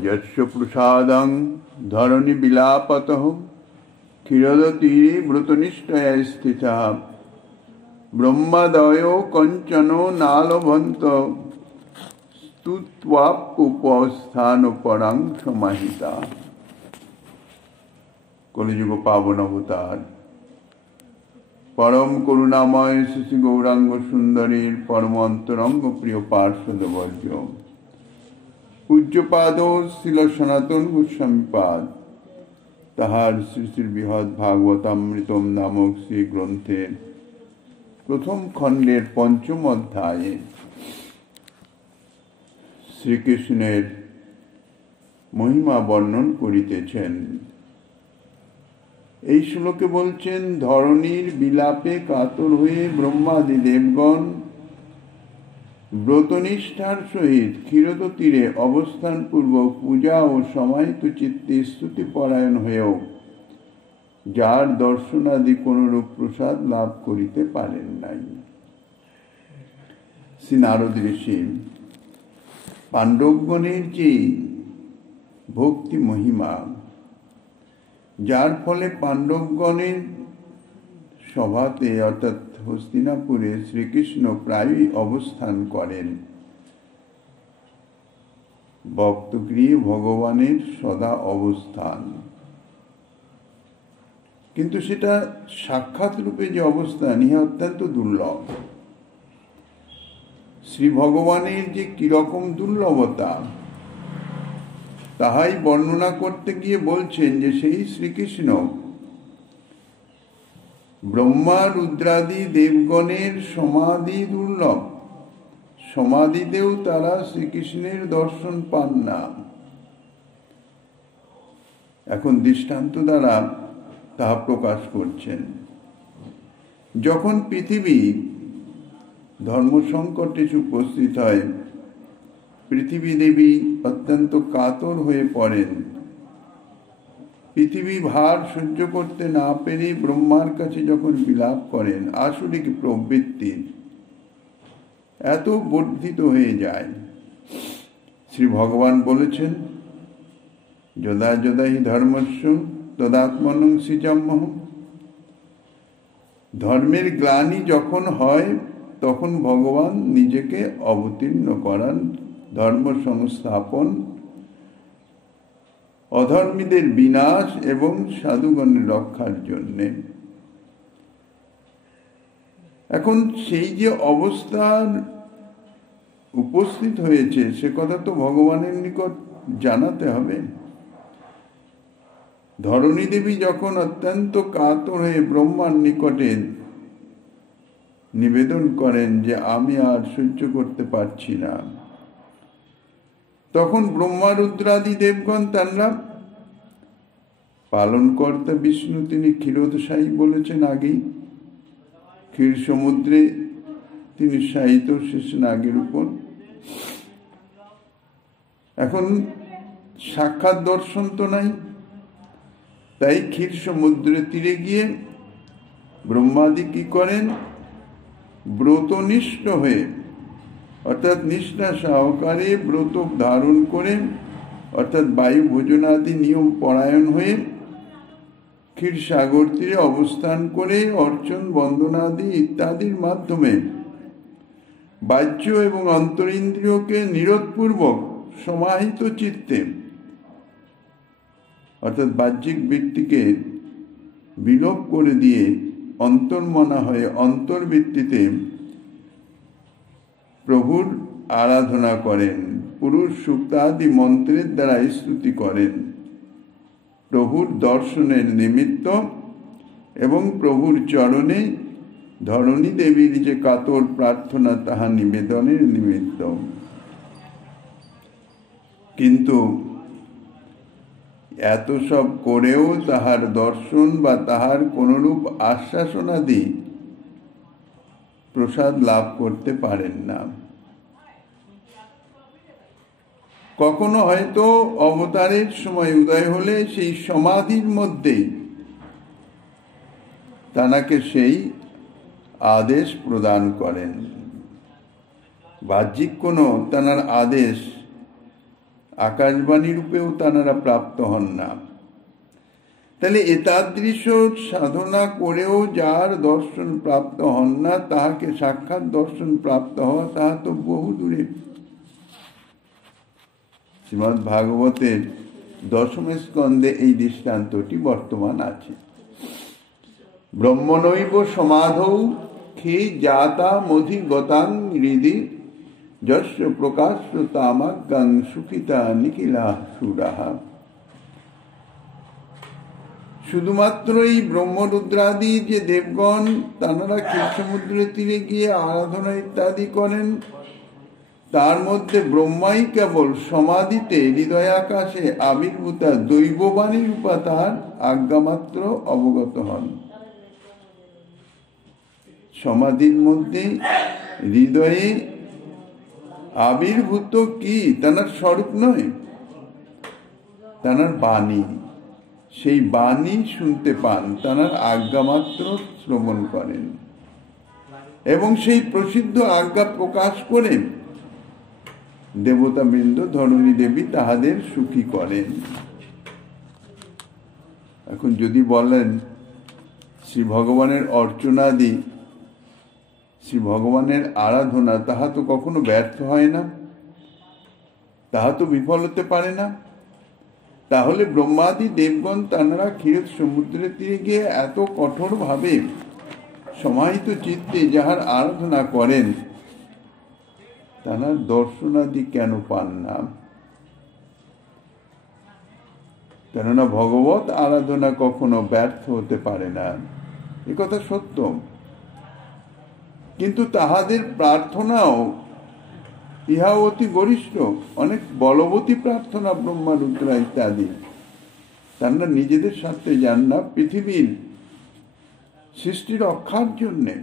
यस्य प्रसादं धरणी विलापतः क्षीरदतीरे व्रतनिष्ठया स्थितः ब्रह्मदयो कंचनो नालभन्त स्तुत्वाप्युपस्थानपरां समाहिता। कलियुग पावन अवतार परम करुणामय श्री गौरांग सुंदरीर परम अंतरंग प्रिय पार्षद वर्ग पूज्यपाद श्रील सनातन गोस्वामीपाद ताहार श्री श्री बृहद भागवतामृतम नामक श्री ग्रंथेर प्रथम खंडेर पंचम अध्याये श्रीकृष्णेर महिमा वर्णन करितेছেন। এই শ্লোকে বলছেন, ধরণীর বিলাপে কাতর হয়ে ব্রহ্মাদি দেবগণ ব্রতনিষ্ঠার সহিত ক্ষীরদ তীরে অবস্থান পূর্বক পূজা ও সমাহিত চিত্তে স্তুতি পরায়ণ হয়েও যার দর্শনাদি কোনরূপ প্রসাদ লাভ করিতে পারেন নাই। শ্রী নারদ ঋষি পাণ্ডবগণের যে ভক্তি মহিমা, যার ফলে পাণ্ডবগণের সভাতে অর্থাৎ হস্তিনাপুরে শ্রীকৃষ্ণ প্রায়ই অবস্থান করেন, ভক্তগৃহে ভগবানের সদা অবস্থান। কিন্তু সেটা সাক্ষাৎ রূপে যে অবস্থান, ইহা অত্যন্ত দুর্লভ। শ্রী ভগবানের যে কিরকম দুর্লভতা তাহাই বর্ণনা করতে গিয়ে বলছেন যে সেই শ্রীকৃষ্ণ ব্রহ্মা রুদ্রাদি দেবগণের সমাধি দুর্লভ, সমাধিতেও তারা শ্রীকৃষ্ণের দর্শন পান না। এখন দৃষ্টান্ত দ্বারা তাহা প্রকাশ করছেন। যখন পৃথিবী ধর্ম সংকটে উপস্থিত হয়, পৃথিবী দেবী অত্যন্ত কাতর হয়ে পড়েন। পৃথিবী ভার সহ্য করতে না পেরে ব্রহ্মার কাছে যখন বিলাপ করেন, আসরিক প্রবৃত্তি এত বর্ধিত হয়ে যায়। শ্রী ভগবান বলেছেন, যদা যদা হি ধর্মস্য তদাত্মনং সৃজাম্যহম। ধর্মের গ্লানি যখন হয় তখন ভগবান নিজেকে অবতীর্ণ করান ধর্ম সংস্থাপন, অধর্মীদের বিনাশ এবং সাধুগণের রক্ষার জন্যে। এখন সেই যে অবস্থার উপস্থিত হয়েছে সে কথা তো ভগবানের নিকট জানাতে হবে। ধরণী দেবী যখন অত্যন্ত কাতর হয়ে ব্রহ্মার নিকটে নিবেদন করেন যে আমি আর সহ্য করতে পারছি না, তখন ব্রহ্মা রুদ্রাদি দেবগণ তারা পালনকর্তা বিষ্ণু, তিনি ক্ষীরোদশায়ী বলেছেন আগেই, ক্ষীর সমুদ্রে তিনি শায়িত শেষ নাগের উপর। এখন সাক্ষাৎ দর্শন তো নাই, তাই ক্ষীর সমুদ্রের তীরে গিয়ে ব্রহ্মাদি কি করেন, ব্রতনিষ্ঠ হয়ে অর্থাৎ নিষ্ঠা সহকারে ব্রত ধারণ করে অর্থাৎ বায়ু ভোজনাদি নিয়ম পরায়ণ হয়ে ক্ষীরসাগর তীরে অবস্থান করে অর্চন বন্দনাদি ইত্যাদির মাধ্যমে বাহ্য এবং অন্তরিন্দ্রিয়কে নিরোধপূর্বক সমাহিত চিত্তে অর্থাৎ বাহ্যিক বৃত্তিকে বিলোপ করে দিয়ে অন্তর্মনা হয়ে অন্তর্বৃত্তিতে প্রভুর আরাধনা করেন, পুরুষ সূক্তাদি মন্ত্রের দ্বারা স্তুতি করেন, প্রভুর দর্শনের নিমিত্ত এবং প্রভুর চরণে ধরণী দেবীর যে কাতর প্রার্থনা তাহা নিবেদনের নিমিত্ত। কিন্তু এত সব করেও তাহার দর্শন বা তাহার কোনরূপ আশ্বাসনাদি প্রসাদ লাভ করতে পারেন না। কখনো হয়তো অবতারের সময় উদয় হলে সেই সমাধির মধ্যেই তানাকে সেই আদেশ প্রদান করেন। বাহ্যিক কোনো তাঁর আদেশ আকাশবাণী রূপেও তাঁরা প্রাপ্ত হন না। তাহলে এতাদৃশ সাধনা করেও যার দর্শন প্রাপ্ত হন না, তাহাকে সাক্ষাৎ দর্শন প্রাপ্ত হওয়া তাহা তো বহু দূরে। শ্রীমদ্ ভাগবতের দশম স্কন্ধে এই দৃষ্টান্তটি বর্তমান আছে। ব্রহ্মণৈব সমাধৌ খে জাতা মধি গতাং হৃদি যস্য প্রকাশ্য তামাজ্ঞাং সুখিতা নিখিলা সুরাহা। শুধুমাত্র এই ব্রহ্মরুদ্রাদি যে দেবগণ তাঁরা ক্ষীর সমুদ্রের তীরে গিয়ে আরাধনা ইত্যাদি করেন, তার মধ্যে ব্রহ্মাই কেবল সমাধিতে হৃদয়াকাশে আবির্ভূতা দৈববাণী রূপা তার আজ্ঞামাত্র অবগত হন। সমাধির মধ্যে হৃদয়ে আবির্ভূত কি তার স্বরূপ নয়, তার বাণী। সেই বাণী শুনতে পান, তার আজ্ঞামাত্র শ্রবণ করেন এবং সেই প্রসিদ্ধ আজ্ঞা প্রকাশ করে দেবতাবৃন্দ ধরণী দেবী তাহাদের সুখী করেন। এখন যদি বলেন শ্রী ভগবানের অর্চনাদি, শ্রী ভগবানের আরাধনা, তাহা তো কখনো ব্যর্থ হয় না, তাহা তো বিফল হতে পারে না। তাহলে ব্রহ্মাদি দেবগণ তাঁরা ক্ষীর সমুদ্রের তীরে গিয়ে এত কঠোরভাবে সমাহিত চিত্তে যাহার আরাধনা করেন, তারা দর্শনাদি কেন পান না? কেননা ভগবত আরাধনা কখনো ব্যর্থ হতে পারে না, এ কথা সত্য। কিন্তু তাহাদের প্রার্থনাও ইহা অতি গরিষ্ঠ, অনেক বলবতী প্রার্থনা, ব্রহ্মা রুদ্রা ইত্যাদি। তারা নিজেদের স্বার্থে যান না, পৃথিবীর সৃষ্টি রক্ষার জন্যে,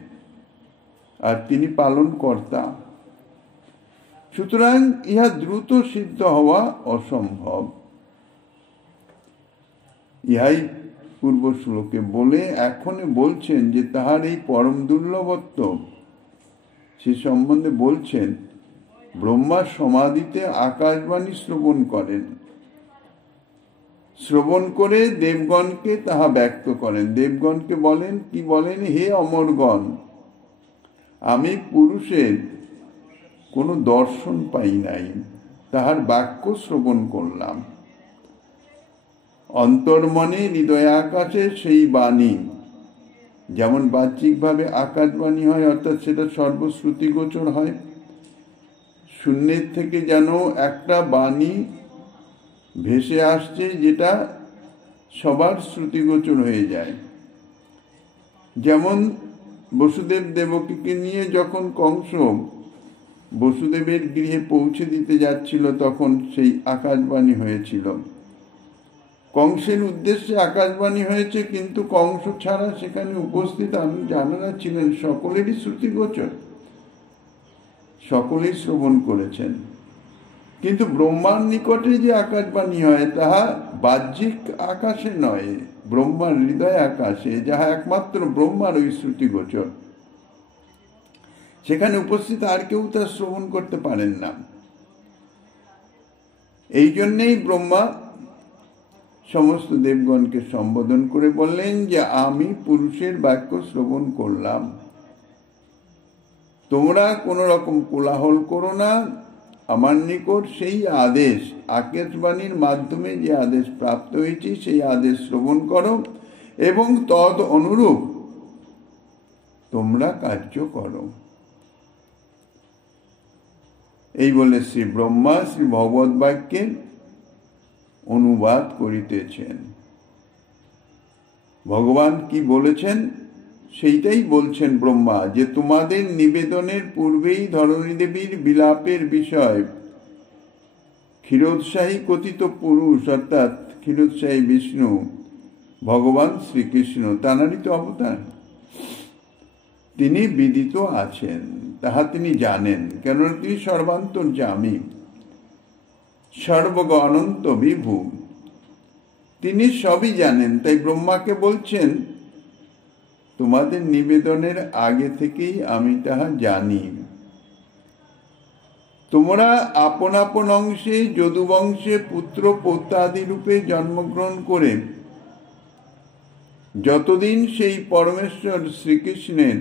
আর তিনি পালন কর্তা। সুতরাং ইহা দ্রুত সিদ্ধ হওয়া অসম্ভব। ইহাই পূর্ব শ্লোকে বলে এখন বলছেন যে তাহার এই পরম দুর্লভত্ব সে সম্বন্ধে বলছেন। ব্রহ্মা সমাধিতে আকাশবাণী শ্রবণ করেন, শ্রবণ করে দেবগণকে তাহা ব্যক্ত করেন। দেবগণকে বলেন, কি বলেন? হে অমরগণ, আমি পুরুষের কোনো দর্শন পাই নাই, তাহার বাক্য শ্রবণ করলাম। অন্তর্মনে হৃদয় আকাশে সেই বাণী, যেমন বাহ্যিকভাবে আকাশবাণী হয়, অর্থাৎ সেটা সর্বশ্রুতিগোচর হয়, শূন্যের থেকে যেন একটা বাণী ভেসে আসছে যেটা সবার শ্রুতিগোচর হয়ে যায়। যেমন বসুদেব দেবকীকে নিয়ে যখন কংস বসুদেবের গৃহে পৌঁছে দিতে যাচ্ছিল, তখন সেই আকাশবাণী হয়েছিল। কংসের উদ্দেশ্যে আকাশবাণী হয়েছে, কিন্তু কংস ছাড়া সেখানে উপস্থিত যারা ছিলেন সকলেরই শ্রুতিগোচর, সকলেই শ্রবণ করেছেন। কিন্তু ব্রহ্মার নিকটে যে আকাশবাণী হয় তাহা বাহ্যিক আকাশে নয়, ব্রহ্মার হৃদয় আকাশে, যাহা একমাত্র ব্রহ্মার ওই শ্রুতিগোচর। সেখানে উপস্থিত আর কেউ তা শ্রবণ করতে পারেন না। এই জন্যেই ব্রহ্মা সমস্ত দেবগণকে সম্বোধন করে বললেন যে আমি পুরুষের বাক্য শ্রবণ করলাম, তোমরা কোন রকম কোলাহল করো না। আমার নিকট সেই আদেশ, আকাশবাণীর মাধ্যমে যে আদেশ প্রাপ্ত হয়েছে, সেই আদেশ শ্রবণ করো এবং তদ অনুরূপ তোমরা কার্য করো। এই বলে শ্রী ব্রহ্মা শ্রী ভগবত বাক্যে অনুবাদ করিতেছেন। ভগবান কি বলেছেন সেইটাই বলছেন ব্রহ্মা, যে তোমাদের নিবেদনের পূর্বেই ধরণী দেবীর বিলাপের বিষয় ক্ষীরোৎসাহী কথিত পুরুষ, অর্থাৎ ক্ষীরোৎসাহী বিষ্ণু ভগবান শ্রীকৃষ্ণ, তাঁরই তো অবতার, তিনি বিদিত আছেন, তাহা তিনি জানেন। কেননা তিনি সর্বান্তর্যামী, সর্বগ অনন্ত বিভু, তিনি সবই জানেন। তাই ব্রহ্মাকে বলছেন তোমাদের নিবেদনের আগে থেকেই আমি তাহা জানি। তোমরা আপন আপন অংশে যদুবংশে পুত্র পৌত্রাদি রূপে জন্মগ্রহণ করে যতদিন সেই পরমেশ্বর শ্রীকৃষ্ণের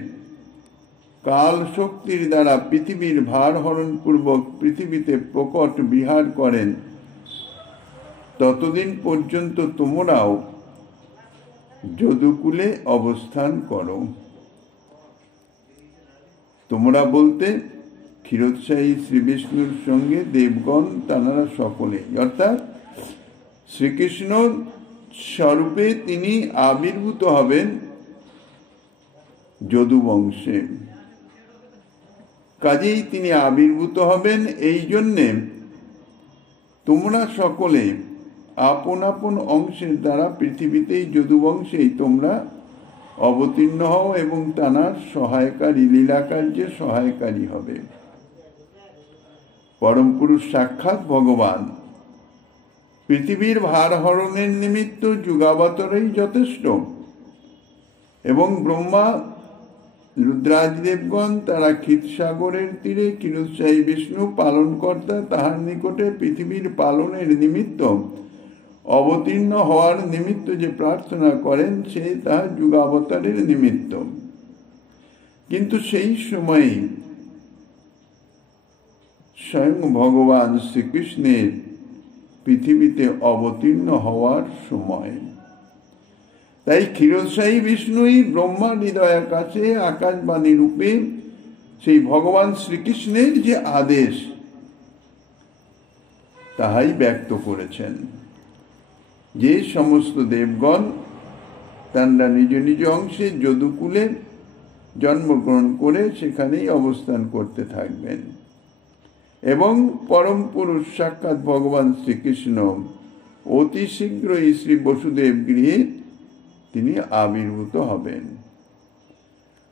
কাল শক্তির দ্বারা পৃথিবীর ভার হরণ পূর্বক পৃথিবীতে প্রকট বিহার করেন, ততদিন পর্যন্ত তোমরাও যদুকুলে অবস্থান করো। তোমরা বলতে ক্ষীরোৎসাহী শ্রী বিষ্ণুর সঙ্গে দেবগণ তাঁরা সকলে, অর্থাৎ শ্রীকৃষ্ণ স্বরূপে তিনি আবির্ভূত হবেন যদুবংশে। কাজেই তিনি আবির্ভূত হবেন, এই জন্যে তোমরা সকলে আপন আপন অংশের দ্বারা পৃথিবীতেই যদুবংশেই তোমরা অবতীর্ণ হও এবং তাঁর সহায়কারী লীলা কার্যে সহায়কারী হবে। পরম পুরুষ সাক্ষাৎ ভগবান পৃথিবীর ভার হরণের নিমিত্ত যুগাবতারেই যথেষ্ট, এবং ব্রহ্মা রুদ্রাদি দেবগণ তারা ক্ষীরসাগরের তীরে ক্ষীরোৎসাহী বিষ্ণু পালনকর্তা তাহার নিকটে পৃথিবীর পালনের নিমিত্ত অবতীর্ণ হওয়ার নিমিত্ত যে প্রার্থনা করেন সে তাহার যুগাবতারের নিমিত্ত। কিন্তু সেই সময়ে স্বয়ং ভগবান শ্রীকৃষ্ণের পৃথিবীতে অবতীর্ণ হওয়ার সময়, তাই ক্ষীরোৎসাহী বিষ্ণুই ব্রহ্মার হৃদয় আকাশে আকাশবাণী রূপে সেই ভগবান শ্রীকৃষ্ণের যে আদেশ তাহাই ব্যক্ত করেছেন, যে সমস্ত দেবগণ তাঁরা নিজ নিজ অংশে যদুকুলে জন্মগ্রহণ করে সেখানেই অবস্থান করতে থাকবেন, এবং পরম পুরুষ সাক্ষাৎ ভগবান শ্রীকৃষ্ণ অতি শীঘ্রই শ্রী বসুদেব গৃহে তিনি আবির্ভূত হবেন।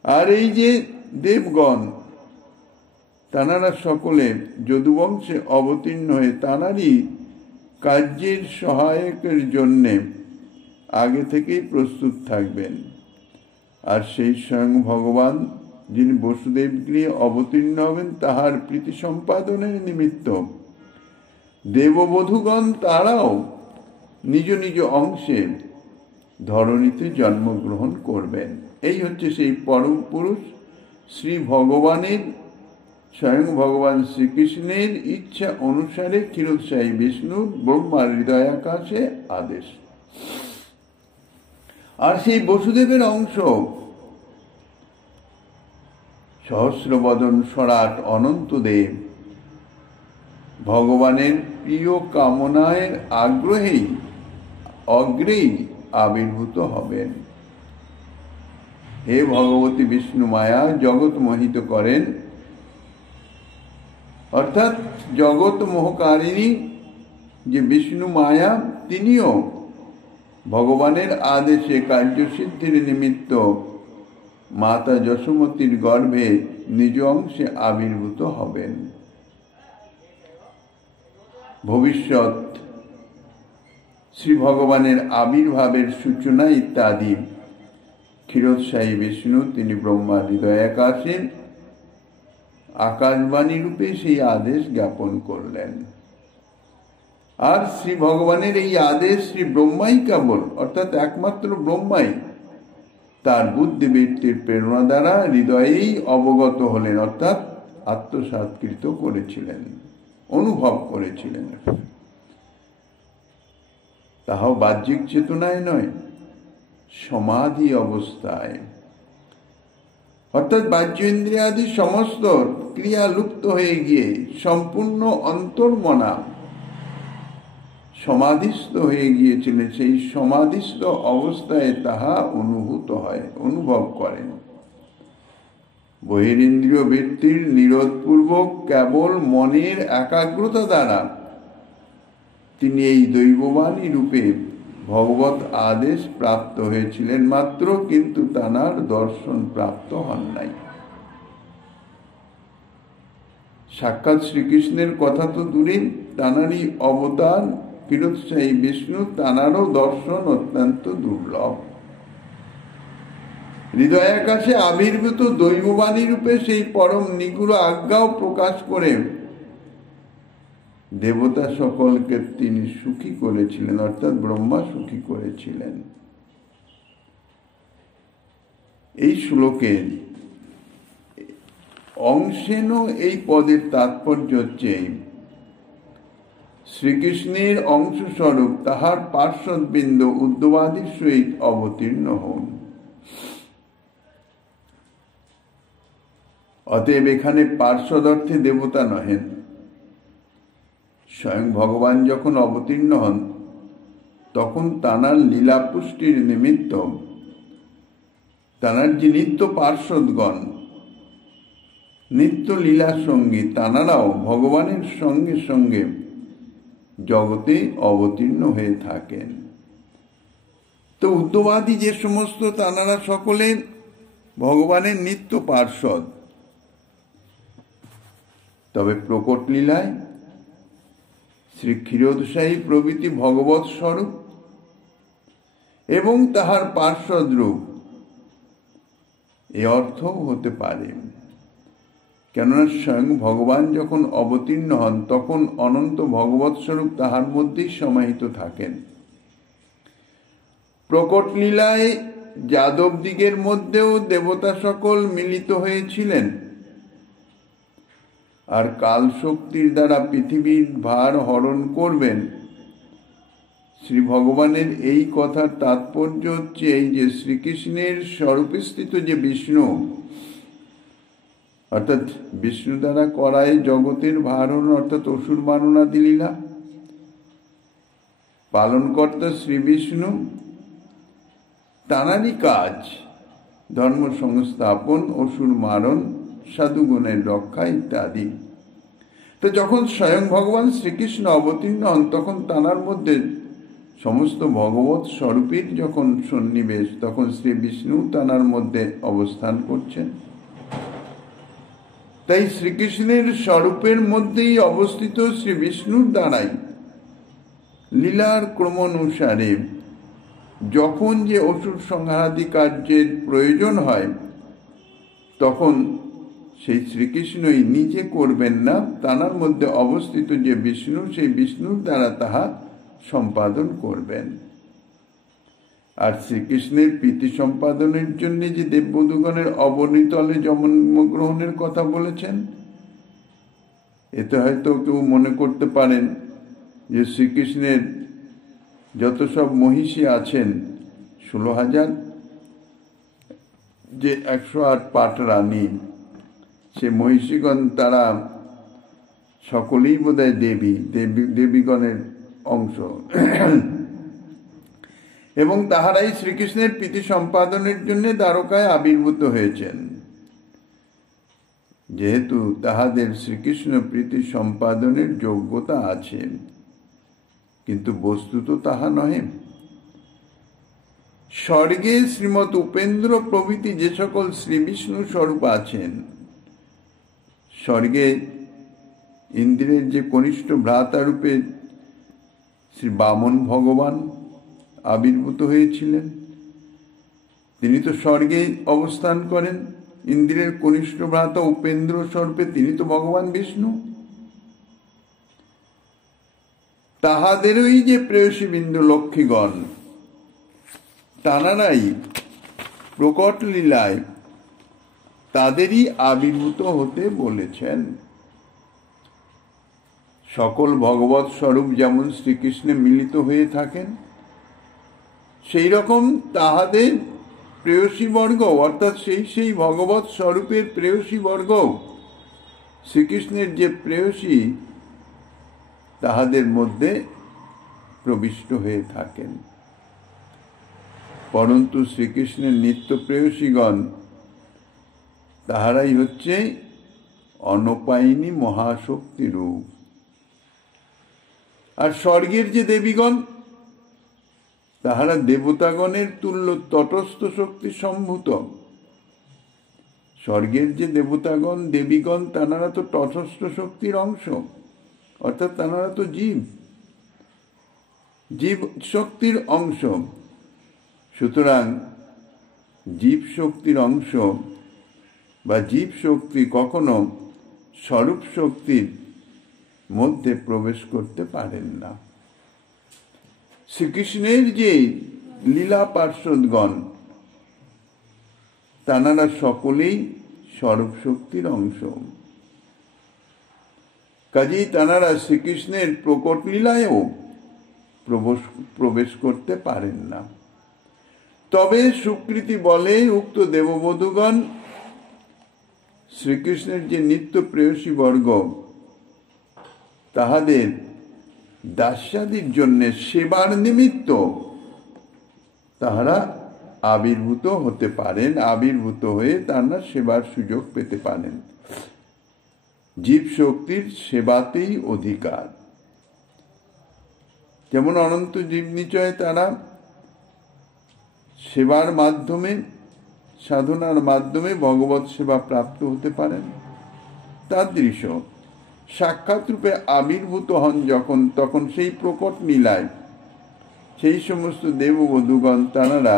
আর এই যে দেবগণ তাঁরা সকলে যদুবংশে অবতীর্ণ হয়ে তাঁরারই কার্যের সহায়কের জন্যে আগে থেকেই প্রস্তুত থাকবেন। আর সেই স্বয়ং ভগবান যিনি বসুদেব গৃহে অবতীর্ণ হবেন তাহার প্রীতি সম্পাদনের নিমিত্ত দেববধূগণ তারাও নিজ নিজ অংশে ধরণীতে জন্মগ্রহণ করবেন। এই হচ্ছে সেই পরম পুরুষ শ্রী ভগবানের, স্বয়ং ভগবান শ্রীকৃষ্ণের ইচ্ছা অনুসারে ক্ষীরোৎসাহী বিষ্ণু ব্রহ্মার হৃদয় আকাশে আদেশ। আর সেই বসুদেবের অংশ সহস্রবদন সরাট অনন্তদেব ভগবানের প্রিয় কামনায় আগ্রহেই অগ্রেই আবির্ভূত হবেন। হে ভগবতী বিষ্ণু মায়া জগৎ মোহিত করেন, অর্থাৎ জগৎ মোহকারিণী যে বিষ্ণু মায়া তিনিও ভগবানের আদেশে কার্যসিদ্ধির নিমিত্ত মাতা যশোমতীর গর্ভে নিজ অংশে আবির্ভূত হবেন। ভবিষ্যৎ শ্রী ভগবানের আবির্ভাবের সূচনা ইত্যাদি ক্ষীরোৎসাহী বিষ্ণু তিনি ব্রহ্মার হৃদয় আকাশে আকাশবাণী রূপে সেই আদেশ জ্ঞাপন করলেন। আর শ্রী ভগবানের এই আদেশ শ্রী ব্রহ্মাই কেবল, অর্থাৎ একমাত্র ব্রহ্মাই তার বুদ্ধিবৃত্তির প্রেরণা দ্বারা হৃদয়েই অবগত হলেন, অর্থাৎ আত্মসাৎকৃত করেছিলেন, অনুভব করেছিলেন। তাহাও বাহ্যিক চেতনায় নয়, সমাধি অবস্থায়, অর্থাৎ বাহ্য ইন্দ্রিয়াদি সমস্ত ক্রিয়া লুপ্ত হয়ে গিয়ে সম্পূর্ণ অন্তর্মনা সমাধিস্থ হয়ে গিয়েছিলেন। সেই সমাধিস্থ অবস্থায় তাহা অনুভূত হয়, অনুভব করেন। বহিরিন্দ্রিয় বৃত্তির নিরোধপূর্বক কেবল মনের একাগ্রতা দ্বারা তিনি এই দৈববাণী রূপে ভগবত আদেশ প্রাপ্ত হয়েছিলেন মাত্র, কিন্তু তাঁর দর্শন প্রাপ্ত হন নাই। সাক্ষাৎ শ্রীকৃষ্ণের কথা তো দূরে, তাঁরই অবতার ক্ষীরোৎসাহী বিষ্ণু, তাঁরও দর্শন অত্যন্ত দুর্লভ। হৃদয় আকাশে আবির্ভূত দৈববাণী রূপে সেই পরম নিগুড় আজ্ঞাও প্রকাশ করে দেবতা সকলকে তিনি সুখী করেছিলেন, অর্থাৎ ব্রহ্মা সুখী করেছিলেন। এই শ্লোকের অংশেন এই পদের তাৎপর্য হচ্ছে শ্রীকৃষ্ণের অংশস্বরূপ তাহার পার্শ্বদবৃন্দ উদ্ধবাদীর সহিত অবতীর্ণ হন। অতএব এখানে পার্শ্বদ অর্থে দেবতা নহেন। স্বয়ং ভগবান যখন অবতীর্ণ হন তখন তাঁর লীলা পুষ্টির নিমিত্ত তাঁর যে নিত্য পার্শ্বদগণ, নিত্য লীলা সঙ্গী, তাঁরাও ভগবানের সঙ্গে সঙ্গে জগতে অবতীর্ণ হয়ে থাকেন। তো উদ্ধবাদী যে সমস্ত তাঁরা সকলে ভগবানের নিত্য পার্শ্বদ। তবে প্রকট লীলায় শ্রী ক্ষীরোদশায়ী প্রভৃতি ভগবৎ স্বরূপ এবং তাহার পার্শ্বদ রূপ, এ অর্থ হতে পারে। কেননা স্বয়ং ভগবান যখন অবতীর্ণ হন তখন অনন্ত ভগবৎ স্বরূপ তাহার মধ্যেই সমাহিত থাকেন। প্রকট লীলায় যাদব দিগের মধ্যেও দেবতা সকল মিলিত হয়েছিলেন, আর কাল শক্তির দ্বারা পৃথিবীর ভার হরণ করবেন। শ্রী ভগবানের এই কথার তাৎপর্য হচ্ছে এই যে শ্রীকৃষ্ণের স্বরূপস্থিত যে বিষ্ণু, অর্থাৎ বিষ্ণু দ্বারা করায় জগতের ভারণ, অর্থাৎ অসুর মারণাদি লীলা পালনকর্তা শ্রী বিষ্ণু, তাঁরই কাজ ধর্ম সংস্থাপন, অসুর মারণ, সাধুগুণের রক্ষা ইত্যাদি। তো যখন স্বয়ং ভগবান শ্রীকৃষ্ণ অবতীর্ণ হন তখন তাঁর মধ্যে সমস্ত ভগবৎ স্বরূপের যখন সন্নিবেশ, তখন শ্রী বিষ্ণু তাঁর মধ্যে অবস্থান করছেন। তাই শ্রীকৃষ্ণের স্বরূপের মধ্যেই অবস্থিত শ্রী বিষ্ণুর দ্বারাই লীলার ক্রমানুসারে যখন যে অসুর সংহারাদি কার্যের প্রয়োজন হয় তখন সেই শ্রীকৃষ্ণই নিজে করবেন না, তাঁর মধ্যে অবস্থিত যে বিষ্ণু, সেই বিষ্ণুর দ্বারা তাহা সম্পাদন করবেন। আর শ্রীকৃষ্ণের প্রীতি সম্পাদনের জন্য যে দেববধূগণের অবনীতলে জন্মগ্রহণের কথা বলেছেন, এতে হয়তো কেউ মনে করতে পারেন যে শ্রীকৃষ্ণের যত সব মহিষী আছেন 16,000, যে 108 পাট রানী, সে মহিষীগণ তারা সকলেই বোধহয় দেবীগণের অংশ, এবং তাহারাই শ্রীকৃষ্ণের প্রীতি সম্পাদনের জন্য দ্বারকায় আবির্ভূত হয়েছেন। যেহেতু তাহাদের শ্রীকৃষ্ণ প্রীতি সম্পাদনের যোগ্যতা আছে, কিন্তু বস্তুত তাহা নহে। স্বর্গে শ্রীমৎ উপেন্দ্র প্রভৃতি যে সকল শ্রী বিষ্ণু স্বরূপ আছেন, স্বর্গে ইন্দ্রের যে কনিষ্ঠ ভ্রাতা রূপে শ্রী বামন ভগবান আবির্ভূত হয়েছিলেন, তিনি তো স্বর্গে অবস্থান করেন। ইন্দ্রের কনিষ্ঠ ভ্রাতা উপেন্দ্র স্বরূপে তিনি তো ভগবান বিষ্ণু। তাহাদেরই যে প্রেয়সী বিন্দু লক্ষ্মীগণ, তাঁরাই প্রকট লীলায় তাদেরই আবির্ভূত হতে বলেছেন। সকল ভগবৎ স্বরূপ যেমন শ্রীকৃষ্ণে মিলিত হয়ে থাকেন, সেই রকম তাহাদের প্রেয়সী বর্গ, অর্থাৎ সেই ভগবৎ স্বরূপের প্রেয়সী বর্গ, শ্রীকৃষ্ণের যে প্রেয়সী, তাহাদের মধ্যে প্রবিষ্ট হয়ে থাকেন। পরন্তু শ্রীকৃষ্ণের নিত্য প্রেয়সীগণ তাহারাই হচ্ছে অনপায়িনী মহাশক্তি রূপ। আর স্বর্গের যে দেবীগণ, তাহারা দেবতাগণের তুল্য তটস্থ শক্তি সম্ভূত। স্বর্গের যে দেবতাগণ, দেবীগণ, তাঁরা তো তটস্থ শক্তির অংশ, অর্থাৎ তাঁরা তো জীব শক্তির অংশ। সুতরাং জীব শক্তির অংশ বা জীব শক্তি কখনো স্বরূপ শক্তির মধ্যে প্রবেশ করতে পারেন না। শ্রীকৃষ্ণের যে লীলা পার্ষদগণ তানারা সকলেই স্বরূপ শক্তির অংশ, কাজেই তানারা শ্রীকৃষ্ণের প্রকট লীলায়ও প্রবেশ করতে পারেন না। তবে সুকৃতি বলে উক্ত দেববধূগণ শ্রীকৃষ্ণের যে নিত্য প্রেয়সী বর্গ তাহাদের দাস্যাদির জন্য সেবার নিমিত্ত তাহারা আবির্ভূত হতে পারেন, আবির্ভূত হয়ে তারা সেবার সুযোগ পেতে পারেন। জীব শক্তির সেবাতেই অধিকার। যেমন অনন্ত জীব নিচয় তারা সেবার মাধ্যমে, সাধনার মাধ্যমে ভগবৎ সেবা প্রাপ্ত হতে পারেন। তাদৃশ সাক্ষাৎ রূপে আবির্ভূত হন যখন, তখন সেই প্রকট লীলায় সেই সমস্ত দেববধূগণ তাঁরা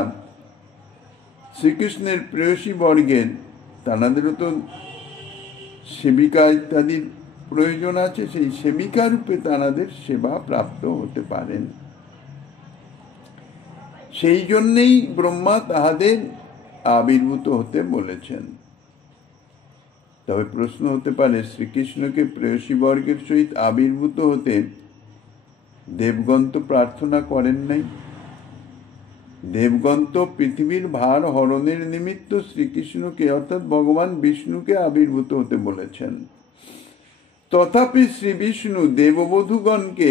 শ্রীকৃষ্ণের প্রেয়সী বর্গের, তাঁদেরও তো সেবিকা ইত্যাদির প্রয়োজন আছে, সেই সেবিকা রূপে তাঁদের সেবা প্রাপ্ত হতে পারেন। সেই জন্যেই ব্রহ্মা তাহাদের আবির্ভূত হতে বলেছেন। তবে প্রশ্ন হতে পারে, শ্রীকৃষ্ণকে প্রেয়সী বর্গের সহিত আবির্ভূত হতে দেবগণ তো প্রার্থনা করেন নাই। দেবগণ তো পৃথিবীর ভার হরণের নিমিত্ত শ্রীকৃষ্ণকে অর্থাৎ ভগবান বিষ্ণুকে আবির্ভূত হতে বলেছেন। তথাপি শ্রী বিষ্ণু দেববধূগণকে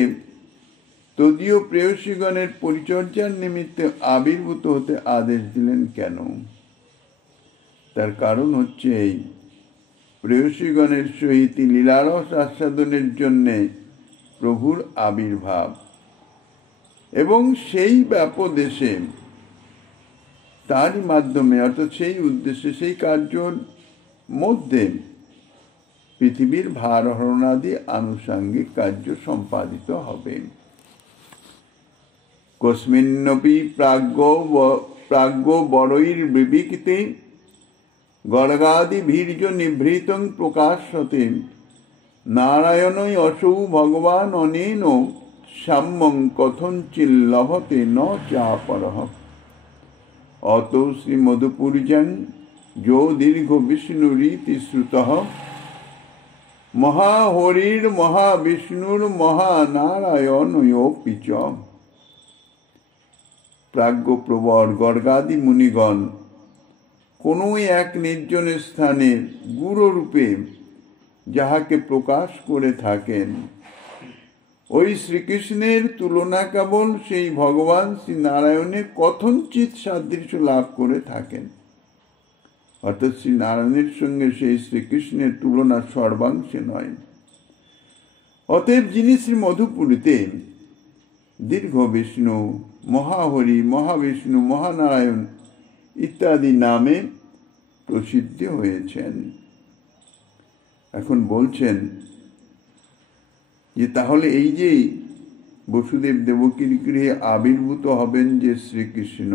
তদীয় প্রেয়সীগণের পরিচর্যার নিমিত্তে আবির্ভূত হতে আদেশ দিলেন কেন? তার কারণ হচ্ছে এই, প্রেয়সীগণের সহিত লীলারস আস্বাদনের জন্য প্রভুর আবির্ভাব এবং সেই ব্যাপদেশে তারই মাধ্যমে অর্থাৎ সেই উদ্দেশ্যে সেই কার্যর মধ্যে পৃথিবীর ভারহরণাদি আনুষাঙ্গিক কার্য সম্পাদিত হবে। কস্মিন্নপি প্রাজ্ঞ বরৈর বিবিক্তে গর্গাদি বীর্য নিভৃতং প্রকাশতে নারায়ণই অসৌ ভগবান অনেন সাম্যং কথঞ্চিল লভতে ন চাপরঃ। অত শ্রী মধুপুরজং যো দীর্ঘ বিষ্ণুরীতি শ্রুতঃ মহাহরির মহাবিষ্ণুর মহানারায়ণয়োপি চ। প্রাজ্ঞ প্রবর গর্গাদি মুনিগণ কোন এক নির্জন স্থানে গুরুরূপে যাহাকে প্রকাশ করে থাকেন, ওই শ্রীকৃষ্ণের তুলনা কেবল সেই ভগবান শ্রী নারায়ণে কথঞ্চিত সাদৃশ্য লাভ করে থাকেন। অর্থাৎ শ্রী নারায়ণের সঙ্গে সেই শ্রীকৃষ্ণের তুলনা সর্বাংশে নয়। অতএব যিনি শ্রী মধুপুরীতে দীর্ঘ বিষ্ণু, মহাহরি, মহাবিষ্ণু, মহানারায়ণ ইত্যাদি নামে প্রসিদ্ধ হয়েছেন, এখন বলছেন যে তাহলে এই যে বসুদেব দেবকীর গৃহে আবির্ভূত হবেন যে শ্রীকৃষ্ণ,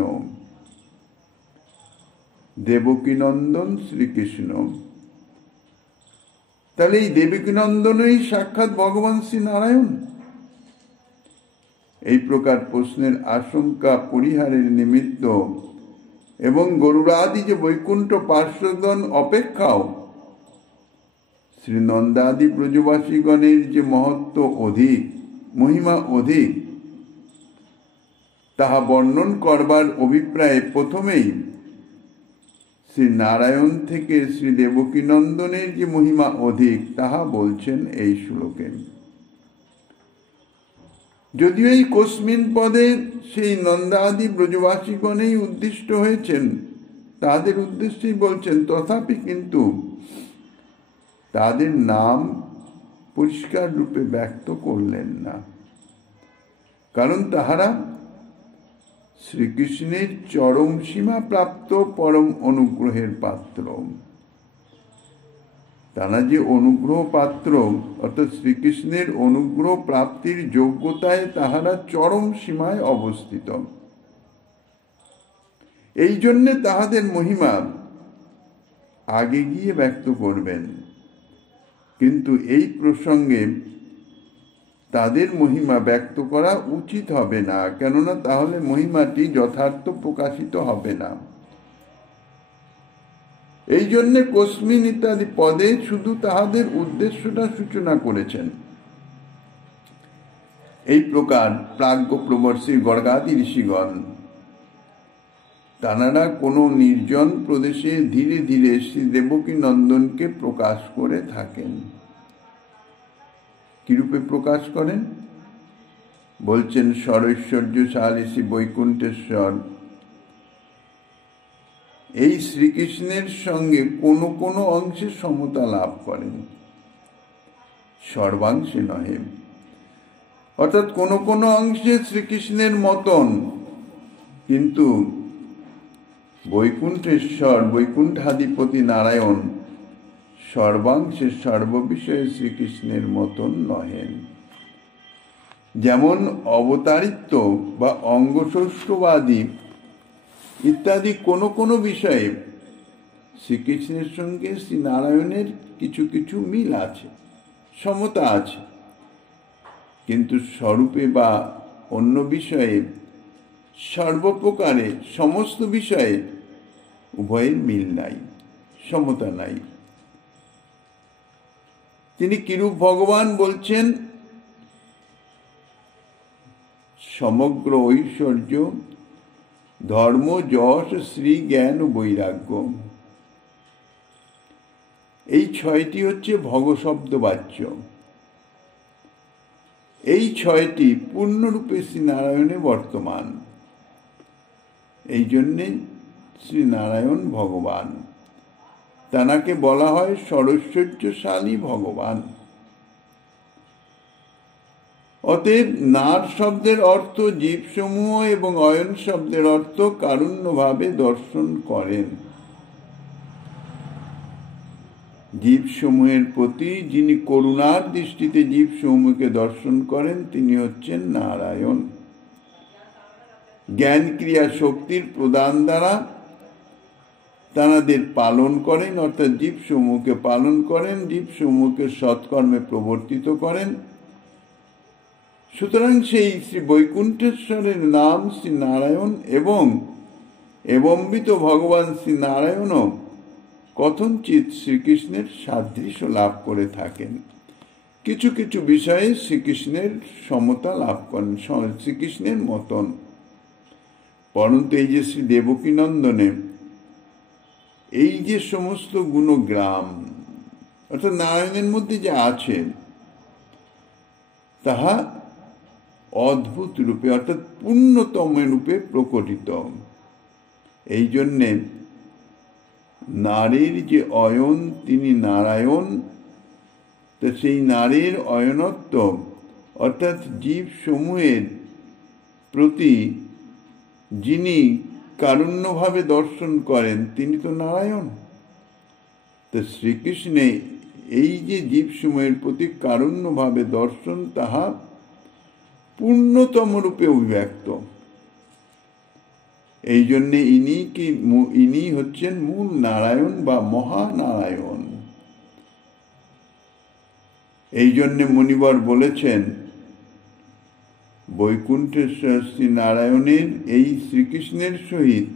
দেবকীনন্দন শ্রীকৃষ্ণ, তাহলে এই দেবকীনন্দনই সাক্ষাৎ ভগবান শ্রী নারায়ণ? এই প্রকার প্রশ্নের আশঙ্কা পরিহারের নিমিত্ত এবং গরুড়াদি যে বৈকুণ্ঠ পার্শ্বগণ অপেক্ষাও শ্রী নন্দাদি ব্রজবাসীগণের যে মহত্ব অধিক, মহিমা অধিক, তাহা বর্ণন করবার অভিপ্রায়ে প্রথমেই শ্রী নারায়ণ থেকে শ্রী দেবকীনন্দনের যে মহিমা অধিক তাহা বলছেন এই শ্লোকে। যদিও এই কস্মিন পদে সেই নন্দাদি ব্রজবাসীগণেই উদ্দিষ্ট হয়েছেন, তাদের উদ্দেশ্যেই বলছেন, তথাপি কিন্তু তাদের নাম পরিষ্কার রূপে ব্যক্ত করলেন না, কারণ তাহারা শ্রীকৃষ্ণের চরম সীমা প্রাপ্ত পরম অনুগ্রহের পাত্র। তারা যে অনুগ্রহ পাত্র অর্থাৎ শ্রীকৃষ্ণের অনুগ্রহ প্রাপ্তির যোগ্যতায় তাহারা চরম সীমায় অবস্থিত। এই জন্যে তাহাদের মহিমা আগে গিয়ে ব্যক্ত করবেন। কিন্তু এই প্রসঙ্গে তাদের মহিমা ব্যক্ত করা উচিত হবে না, কেননা তাহলে মহিমাটি যথার্থ প্রকাশিত হবে না। এই জন্য কস্মিন ইত্যাদি পদে শুধু তাহাদের উদ্দেশ্যটা সূচনা করেছেন। এই প্রকার প্রাজ্ঞ প্রবর্ষী গর্গাদি ঋষিগণ তাঁরা কোনো নির্জন প্রদেশে ধীরে ধীরে শ্রী দেবকী নন্দনকে প্রকাশ করে থাকেন। কিরূপে প্রকাশ করেন বলছেন, ষড়ৈশ্বর্যশালী শ্রী বৈকুণ্ঠেশ্বর এই শ্রীকৃষ্ণের সঙ্গে কোনো কোনো অংশে সমতা লাভ করেন, সর্বাংশে নহে। অর্থাৎ কোনো কোনো অংশে শ্রীকৃষ্ণের মতন, কিন্তু বৈকুণ্ঠেশ্বর বৈকুণ্ঠাধিপতি নারায়ণ সর্বাংশে সর্ববিষয়ে শ্রীকৃষ্ণের মতন নহেন। যেমন অবতারিত্ব বা অঙ্গষষ্ঠবাদী ইত্যাদি কোনো কোনো বিষয়ে শ্রীকৃষ্ণের সঙ্গে শ্রী নারায়ণের কিছু কিছু মিল আছে, সমতা আছে, কিন্তু স্বরূপে বা অন্য বিষয়ে সর্বপ্রকারে সমস্ত বিষয়ে উভয়ের মিল নাই, সমতা নাই। তিনি কিরূপ ভগবান বলছেন, সমগ্র ঐশ্বর্য ধর্ম যশ শ্রী জ্ঞান বৈরাগ্য, এই ছয়টি হচ্ছে ভগশব্দ বাচ্য। এই ছয়টি পূর্ণরূপে শ্রী নারায়ণে বর্তমান। এই জন্যে শ্রী নারায়ণ ভগবান, তাঁকে বলা হয় ষড়ৈশ্বর্যশালী ভগবান। অতএব নার শব্দের অর্থ জীবসমূহ এবং অয়ন শব্দের অর্থ কারুণ্যভাবে দর্শন করেন। জীবসমূহের প্রতি যিনি করুণার দৃষ্টিতে জীবসমূহকে দর্শন করেন তিনি হচ্ছেন নারায়ণ। জ্ঞান ক্রিয়া শক্তির প্রদান দ্বারা তাঁদের পালন করেন, অর্থাৎ জীবসমূহকে পালন করেন, জীবসমূহকে সৎকর্মে প্রবর্তিত করেন। সুতরাং সেই শ্রী বৈকুণ্ঠেশ্বরের নাম শ্রী নারায়ণ এবং এবম্বিত ভগবান শ্রী নারায়ণও কথঞ্চিৎ শ্রীকৃষ্ণের সাদৃশ্য লাভ করে থাকেন। কিছু কিছু বিষয়ে শ্রীকৃষ্ণের সমতা লাভ করেন, শ্রীকৃষ্ণের মতন। পরন্তু এই যে শ্রী দেবকী নন্দনে এই যে সমস্ত গুণগ্রাম অর্থাৎ নারায়ণের মধ্যে যা আছে তাহা অদ্ভুত রূপে অর্থাৎ পূর্ণতম রূপে প্রকটিত। এই জন্যে নারীর যে অয়ন তিনি নারায়ণ, তো সেই নারীর অয়নত্ব অর্থাৎ জীব সমূহের প্রতি যিনি কারুণ্যভাবে দর্শন করেন তিনি তো নারায়ণ। তো শ্রীকৃষ্ণে এই যে জীবসমূহের প্রতি কারুণ্যভাবে দর্শন তাহা পূর্ণতম রূপে অভিব্যক্ত। এই জন্যে ইনি হচ্ছেন মূল নারায়ণ বা মহানারায়ণ। এই জন্যে মুনিবর বলেছেন বৈকুণ্ঠেশ্বর শ্রী নারায়ণের এই শ্রীকৃষ্ণের সহিত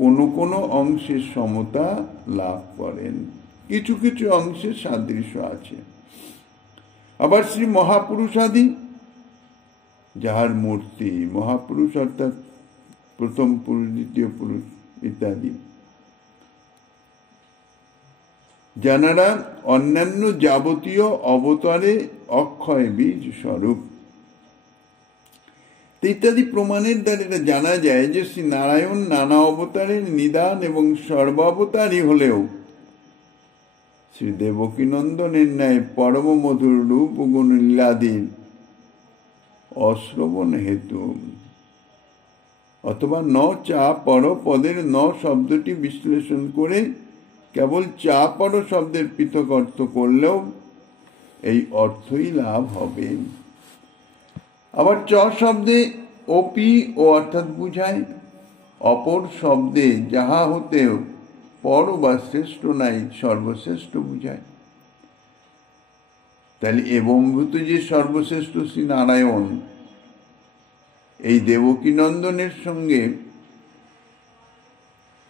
কোনো কোনো অংশে সমতা লাভ করেন, কিছু কিছু অংশে সাদৃশ্য আছে। আবার শ্রী মহাপুরুষাদি যাহার মূর্তি, মহাপুরুষ অর্থাৎ প্রথম পুরুষ, দ্বিতীয় পুরুষ ইত্যাদি, যারা অন্যান্য যাবতীয় অবতারে অক্ষয় বীজ স্বরূপ ইত্যাদি প্রমাণের দ্বারা এটা জানা যায় যে শ্রী নারায়ণ নানা অবতারের নিদান এবং সর্বাবতারই হলেও শ্রী দেবকী নন্দনের ন্যায় পরম মধুর রূপ গুণ লীলাদির অশ্রবণ হেতু, অথবা ন চা পর পদের ন শব্দটি বিশ্লেষণ করে কেবল চা পর শব্দের পৃথক অর্থ করলেও এই অর্থই লাভ হবে। আবার চ শব্দে অপি ও অর্থাৎ বুঝায়, অপর শব্দে যাহা হতেও পর বা শ্রেষ্ঠ নাই সর্বশ্রেষ্ঠ বুঝায়। তাহলে এবংভূত যে সর্বশ্রেষ্ঠ শ্রী নারায়ণ এই দেবকী নন্দনের সঙ্গে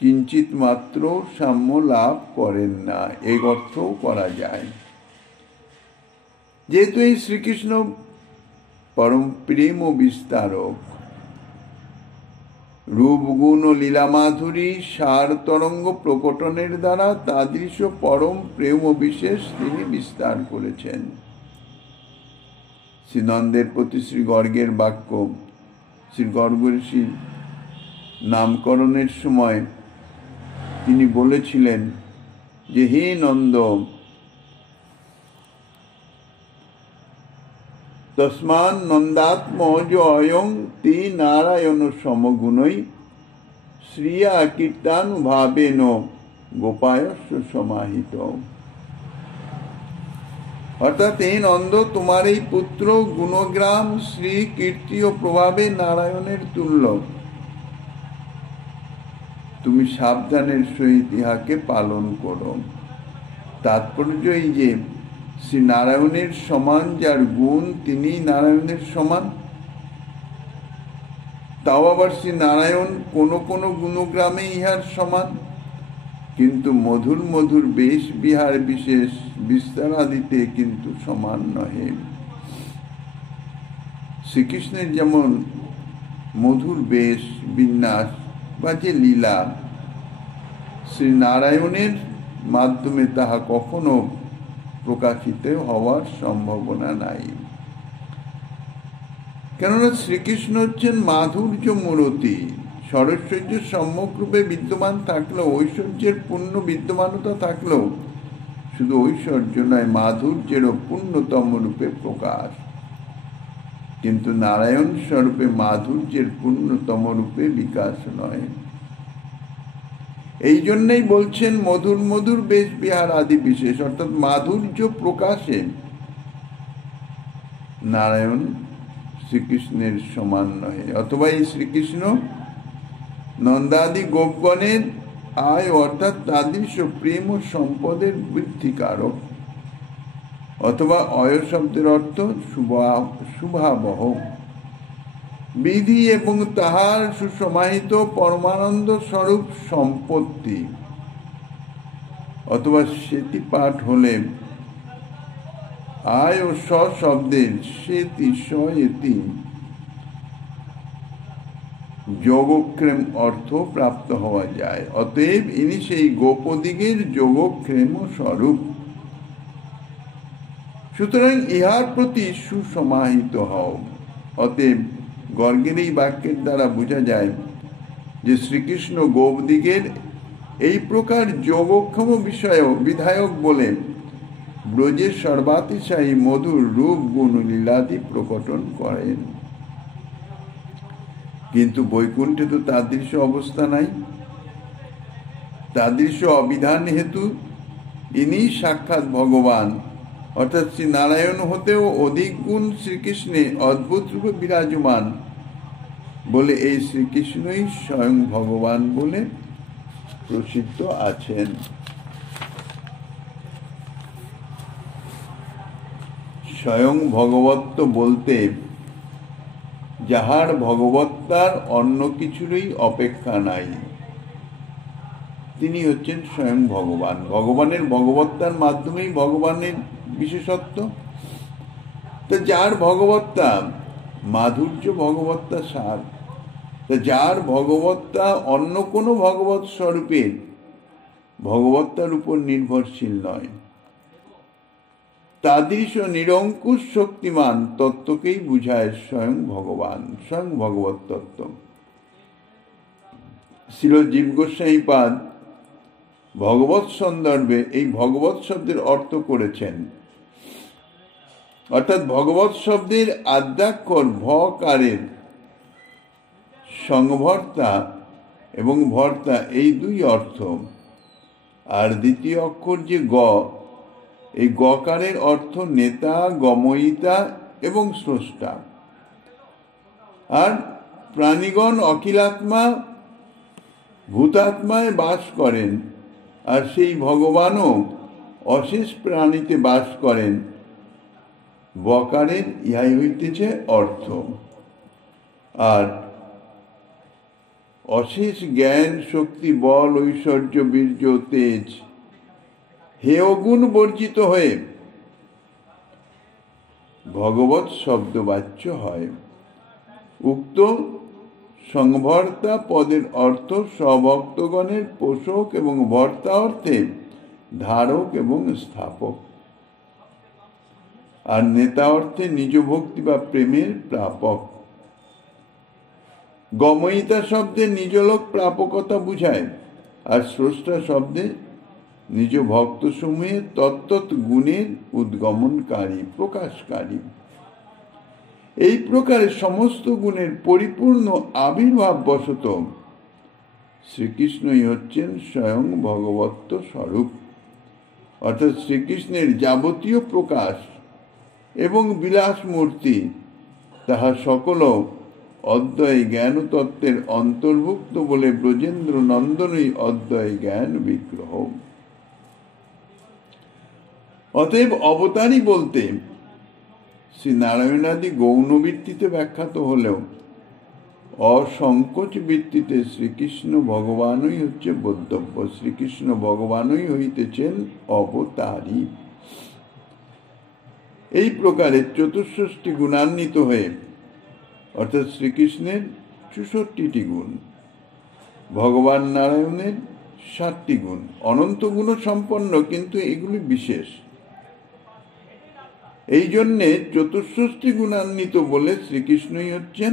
কিঞ্চিত মাত্র সাম্য লাভ করেন না, এই অর্থও করা যায়। যেহেতু এই শ্রীকৃষ্ণ পরম প্রেম ও বিস্তারক, রূপ গুণ ও লীলা মাধুরী সার তরঙ্গ প্রকটনের দ্বারা তাদৃশ পরম প্রেম ও বিশেষ তিনি বিস্তার করেছেন। শ্রীনন্দের প্রতি শ্রী গর্গের বাক্য, শ্রী গর্গ ঋষি নামকরণের সময় তিনি বলেছিলেন যে হে নন্দ, তস্মান নন্দাত্মজ অয়ং তে নারায়ণ সমগুণৈ শ্রিয়া কীর্তানুভাবেন গোপায়স্য সমাহিত। অর্থাৎ হে নন্দ, তোমার এই পুত্র গুণগ্রাম শ্রী কীর্তি ও প্রভাবে নারায়ণের তুল্য। তুমি সাবধানের সহিত ইহাকে পালন করো। তাৎপর্য এই যে শ্রী নারায়ণের সমান যার গুণ, তিনি নারায়ণের সমান। তাও আবার শ্রী নারায়ণ কোন কোন গুণগ্রামে ইহার সমান, কিন্তু মধুর মধুর বেশ বিহার বিশেষ বিস্তারাদিতে কিন্তু সমান নহে। শ্রীকৃষ্ণের যেমন মধুর বেশ বিন্যাস বা যে লীলা, শ্রী নারায়ণের মাধ্যমে তাহা কখনো প্রকাশিত হওয়ার সম্ভাবনা নাই। কেননা শ্রীকৃষ্ণ হচ্ছেন মাধুর্য মূরতি। সরৈশ্বর্য সম্যক রূপে বিদ্যমান থাকলেও, ঐশ্বর্যের পূর্ণ বিদ্যমানতা থাকলেও শুধু ঐশ্বর্য নয়, মাধুর্যেরও পূর্ণতম রূপে প্রকাশ। কিন্তু নারায়ণ স্বরূপে মাধুর্যের পূর্ণতম রূপে বিকাশ নয়। এই জন্যই বলছেন মধুর মধুর বেশ বিহার আদি বিশেষ, অর্থাৎ মাধুর্য প্রকাশে নারায়ণ শ্রীকৃষ্ণের সমান নহে। অথবা এই শ্রীকৃষ্ণ নন্দাদি গোপগণের আয় অর্থাৎ তাদৃশ প্রেম ও সম্পদের বৃদ্ধিকারক, অথবা অয় শব্দের অর্থ শুভাবহ বিধি এবং তাহার সুসমাহিত পরমানন্দ স্বরূপ সম্পত্তি, অথবা সেতি পাঠ হলে আয় ও স শব্দের সেতি সয়েতি যোগক্ষেম অর্থ প্রাপ্ত হওয়া যায়। অতএব ইনি সেই গোপদিগের যোগক্ষেম স্বরূপ। সুতরাং ইহার প্রতি সুসমাহিত হও। অতএব গর্গের এই বাক্যের দ্বারা বোঝা যায় যে শ্রীকৃষ্ণ গোপদিগের এই প্রকার যোগক্ষম বিষয় বিধায়ক বলে ব্রজের সর্বাতিশায়ী মধুর রূপ গুণ লীলাদি প্রকটন করেন। কিন্তু বৈকুণ্ঠে তো তাদৃশ অবস্থা নাই। তাদৃশ অবিধান হেতু ইনি সাক্ষাৎ ভগবান, অর্থাৎ শ্রী নারায়ণ হতেও অধিক গুণ শ্রীকৃষ্ণে অদ্ভুত রূপে বিরাজমান বলে এই শ্রীকৃষ্ণই স্বয়ং ভগবান বলে প্রসিদ্ধ আছেন। স্বয়ং ভগবত্ব বলতে যাহার ভগবত্তার অন্য কিছুরই অপেক্ষা নাই, তিনি হচ্ছেন স্বয়ং ভগবান। ভগবানের ভগবত্তার মাধ্যমেই ভগবানের বিশেষত্ব। তো যার ভগবত্তা মাধুর্য, ভগবত্তা সার, তো যার ভগবত্তা অন্য কোনো ভগবত স্বরূপের ভগবত্তার উপর নির্ভরশীল নয়, তাদৃশ নিরঙ্কুশ শক্তিমান তত্ত্বকেই বুঝায় স্বয়ং ভগবান, স্বয়ং ভগবত তত্ত্ব। শ্রীল জীব গোস্বামীপাদ ভগবৎ সন্দর্ভে এই ভগবৎ শব্দের অর্থ করেছেন, অর্থাৎ ভগবৎ শব্দের আদ্যাক্ষর ভকারের সংভর্তা এবং ভর্তা এই দুই অর্থ, আর দ্বিতীয় অক্ষর যে গ, এই গকারের অর্থ নেতা, গময়িতা এবং স্রষ্টা। আর প্রাণীগণ অখিলাত্মা ভূতাত্মায় বাস করেন, আর সেই ভগবানও অশেষ প্রাণীতে বাস করেন, বকারের ইহাই হইতেছে অর্থ। আর অশেষ জ্ঞান, শক্তি, বল, ঐশ্বর্য, বীর্য, তেজ, হেয় গুণ বর্জিত হয়ে ভগবৎ শব্দবাচ্য হয়। উক্ত সংভর্তা পদের অর্থ স্বভক্তগণের পোষক এবং ভর্তা অর্থে ধারক এবং স্থাপক, আর নেতা অর্থে নিজ ভক্তি বা প্রেমের প্রাপক। গময়িতা শব্দে নিজলোক প্রাপকতা বুঝায়, আর স্রষ্টা শব্দে নিজ ভক্ত সমূহের তত্ত্বত গুণের উদ্গমনকারী, প্রকাশকারী। এই প্রকারে সমস্ত গুণের পরিপূর্ণ আবির্ভাব বশত শ্রীকৃষ্ণই হচ্ছেন স্বয়ং ভগবত্ব স্বরূপ, অর্থাৎ শ্রীকৃষ্ণের যাবতীয় প্রকাশ এবং বিলাস মূর্তি তাহা সকল অদ্বয় জ্ঞান তত্ত্বের অন্তর্ভুক্ত বলে ব্রজেন্দ্র নন্দনই অদ্বয় জ্ঞান বিগ্রহ। অতএব অবতারী বলতে শ্রী নারায়ণাদি গৌণ বৃত্তিতে ব্যাখ্যাত হলেও অসংকোচ বৃত্তিতে শ্রীকৃষ্ণ ভগবানই হচ্ছে বোদ্ধব্য, শ্রীকৃষ্ণ ভগবানই হইতেছেন অবতারী। এই প্রকারে চতুষ্ষষ্টি গুণান্বিত হয়ে, অর্থাৎ শ্রীকৃষ্ণের ৬৪টি গুণ, ভগবান নারায়ণের ৭টি গুণ, অনন্ত গুণ সম্পন্ন, কিন্তু এগুলি বিশেষ। এই জন্যে চতুষ্ষষ্টি গুণান্বিত বলে শ্রীকৃষ্ণই হচ্ছেন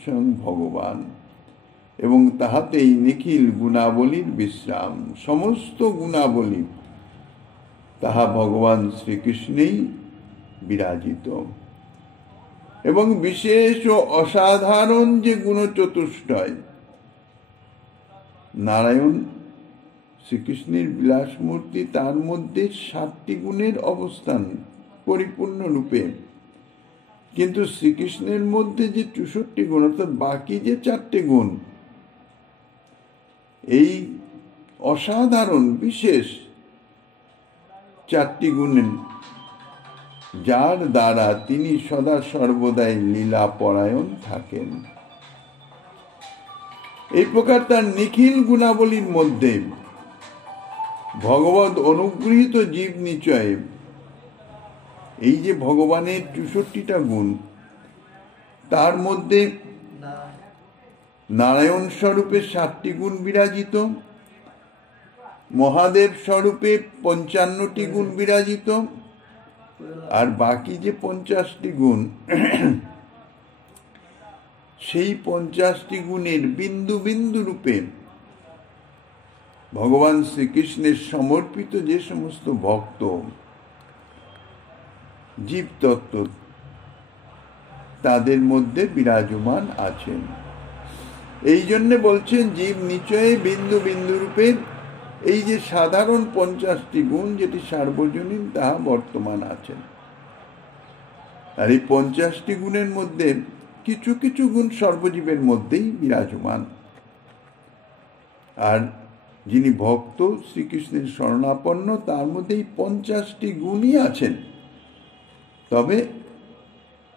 স্বয়ং ভগবান, এবং তাহাতেই নিখিল গুণাবলীর বিশ্রাম। সমস্ত গুণাবলী তাহা ভগবান শ্রীকৃষ্ণেই বিরাজিত, এবং বিশেষ ও অসাধারণ যে গুণচতুষ্টয় নারায়ণ শ্রীকৃষ্ণের বিলাস মূর্তি, তার মধ্যে ৭টি গুণের অবস্থান পরিপূর্ণ রূপে, কিন্তু শ্রীকৃষ্ণের মধ্যে যে ৬৪টি গুণ, অর্থাৎ বাকি যে ৪টে গুণ, এই অসাধারণ বিশেষ ৪টি গুণ, যার দ্বারা তিনি সদা সর্বদাই লীলা পরায়ণ থাকেন। এই প্রকার তার নিখিল গুণাবলীর মধ্যে ভগবত অনুগৃহীত জীব নিচয়ে এই যে ভগবানের ৬৪টা গুণ, তার মধ্যে নারায়ণ স্বরূপে ৭টি গুণ বিরাজিত, মহাদেব স্বরূপে ৫৫টি গুণ বিরাজিত, আর বাকি যে ৫০টি গুণ, সেই ৫০টি গুণের বিন্দু বিন্দু রূপে ভগবান শ্রীকৃষ্ণের সমর্পিত যে সমস্ত ভক্ত জীবতত্ত্ব, তাদের মধ্যে বিরাজমান আছেন। এই জন্যে বলছেন জীব নিচয়ে বিন্দু বিন্দু রূপে এই যে সাধারণ ৫০টি গুণ, যেটি সার্বজনীন, তাহা বর্তমান আছেন। আর এই ৫০টি গুণের মধ্যে কিছু কিছু গুণ সর্বজীবের মধ্যেই বিরাজমান, আর যিনি ভক্ত শ্রীকৃষ্ণের শরণাপন্ন, তার মধ্যে এই ৫০টি গুণই আছেন, তবে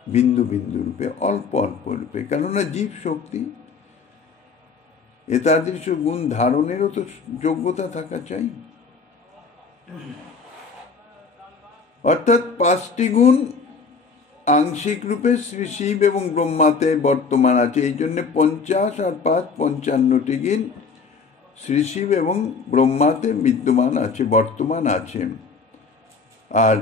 বিন্দু বিন্দু রূপে, অল্প অল্প রূপে। কেননা জীব শক্তি, এতাদৃশ গুণ ধারণেরও তো যোগ্যতা থাকা চাই। অর্থাৎ ৫টি গুণ আংশিক রূপে শ্রী শিব এবং ব্রহ্মাতে বর্তমান আছে। এই জন্য ৫০ আর ৫ ৫৫টি গুণ শ্রী শিব এবং ব্রহ্মাতে বিদ্যমান আছে, বর্তমান আছে। আর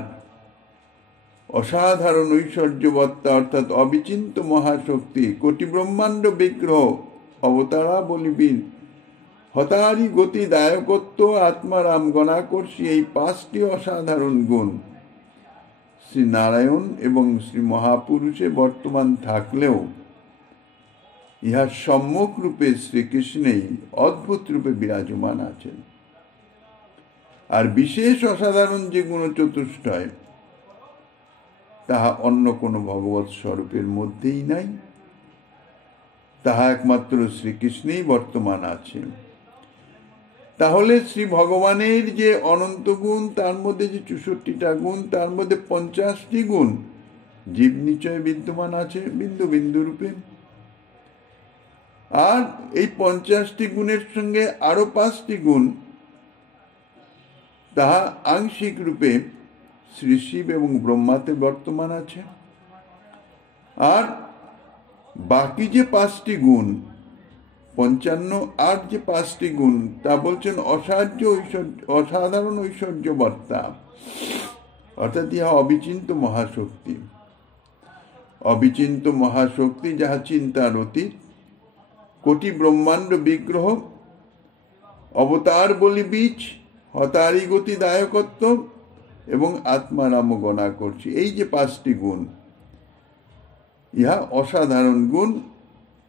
অসাধারণ ঐশ্বর্যবত্তা, অর্থাৎ অবিচিন্ত মহাশক্তি, কোটি ব্রহ্মাণ্ড বিগ্রহ, অবতারা বলিবীন, হতারি গতি, দায়কত্ব, আত্মারাম, গণাকর্ষী, এই ৫টি অসাধারণ গুণ শ্রী নারায়ণ এবং শ্রী মহাপুরুষে বর্তমান থাকলেও ইহার সম্মুখ রূপে শ্রীকৃষ্ণেই অদ্ভুত রূপে বিরাজমান আছেন। আর বিশেষ অসাধারণ যে গুণচতুষ্টয়, তাহা অন্য কোনো ভগবৎ স্বরূপের মধ্যেই নাই, তাহা একমাত্র শ্রীকৃষ্ণেই বর্তমান আছে। তাহলে শ্রী ভগবানের যে অনন্ত গুণ, তার মধ্যে যে 64টা গুণ, তার মধ্যে 50টি গুণ জীব নিশ্চয় বিদ্যমান আছে বিন্দু বিন্দু রূপে। আর এই 50টি গুণের সঙ্গে আরো 5টি গুণ তাহা আংশিক রূপে শ্রী শিব এবং ব্রহ্মাতে বর্তমান আছে। আর বাকি যে 5টি গুণ, 55 আর যে 5টি গুণ, তা বলছেন অসাধারণ ঐশ্বর্যবর্তা, অর্থাৎ ইহা অবিচিন্ত মহাশক্তি। অবিচিন্ত মহাশক্তি যাহা চিন্তার অতীত, কোটি ব্রহ্মাণ্ড বিগ্রহ, অবতার বলি বীজ, হতারি গতি দায়কত্ব এবং আত্মারাম গণা করছি। এই যে 5টি গুণ, ইহা অসাধারণ গুণ।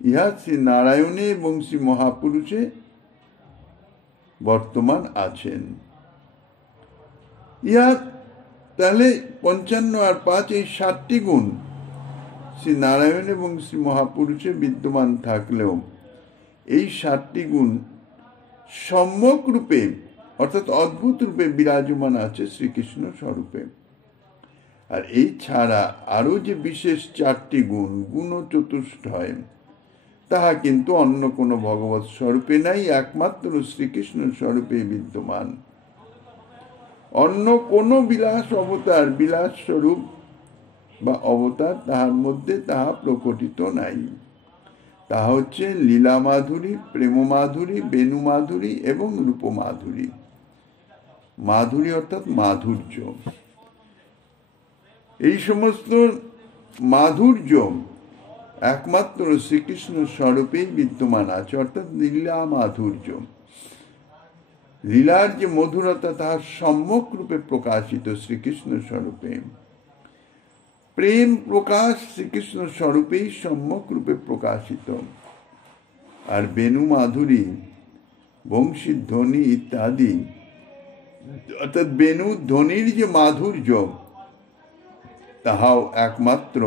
ইহা শ্রী নারায়ণে এবং শ্রী মহাপুরুষে বর্তমান আছেন। ইহা তাহলে 55 আর 5 এই 7টি গুণ শ্রী নারায়ণ এবং শ্রী মহাপুরুষে বিদ্যমান থাকলেও এই 7টি গুণ সম্যক রূপে অর্থাৎ অদ্ভুত রূপে বিরাজমান আছে শ্রীকৃষ্ণ স্বরূপে। আর এই ছাড়া আরো যে বিশেষ 4টি গুণ, গুণ চতুষ্টয়, তাহা কিন্তু অন্য কোনো ভগবৎ স্বরূপে নাই, একমাত্র শ্রীকৃষ্ণ স্বরূপে বিদ্যমান। অন্য কোন বিলাস অবতার, বিলাস স্বরূপ বা অবতার তাহার মধ্যে তাহা প্রকটিত নাই। তাহা হচ্ছে লীলা মাধুরী, প্রেম মাধুরী, বেণু মাধুরী এবং রূপ মাধুরী। মাধুরী অর্থাৎ মাধুর্য। এই সমস্ত মাধুর্য একমাত্র শ্রীকৃষ্ণ স্বরূপেই বিদ্যমান আছে, অর্থাৎ লীলা মাধুর্য। লীলার যে মধুরতা তাহা সম্যক রূপে প্রকাশিত শ্রীকৃষ্ণ স্বরূপে। প্রেম প্রকাশ শ্রীকৃষ্ণ স্বরূপেই সম্যক রূপে প্রকাশিত। আর বেণু মাধুরী, বংশী ধ্বনি ইত্যাদি, অর্থাৎ বেণু ধ্বনির যে মাধুর্য তাহাও একমাত্র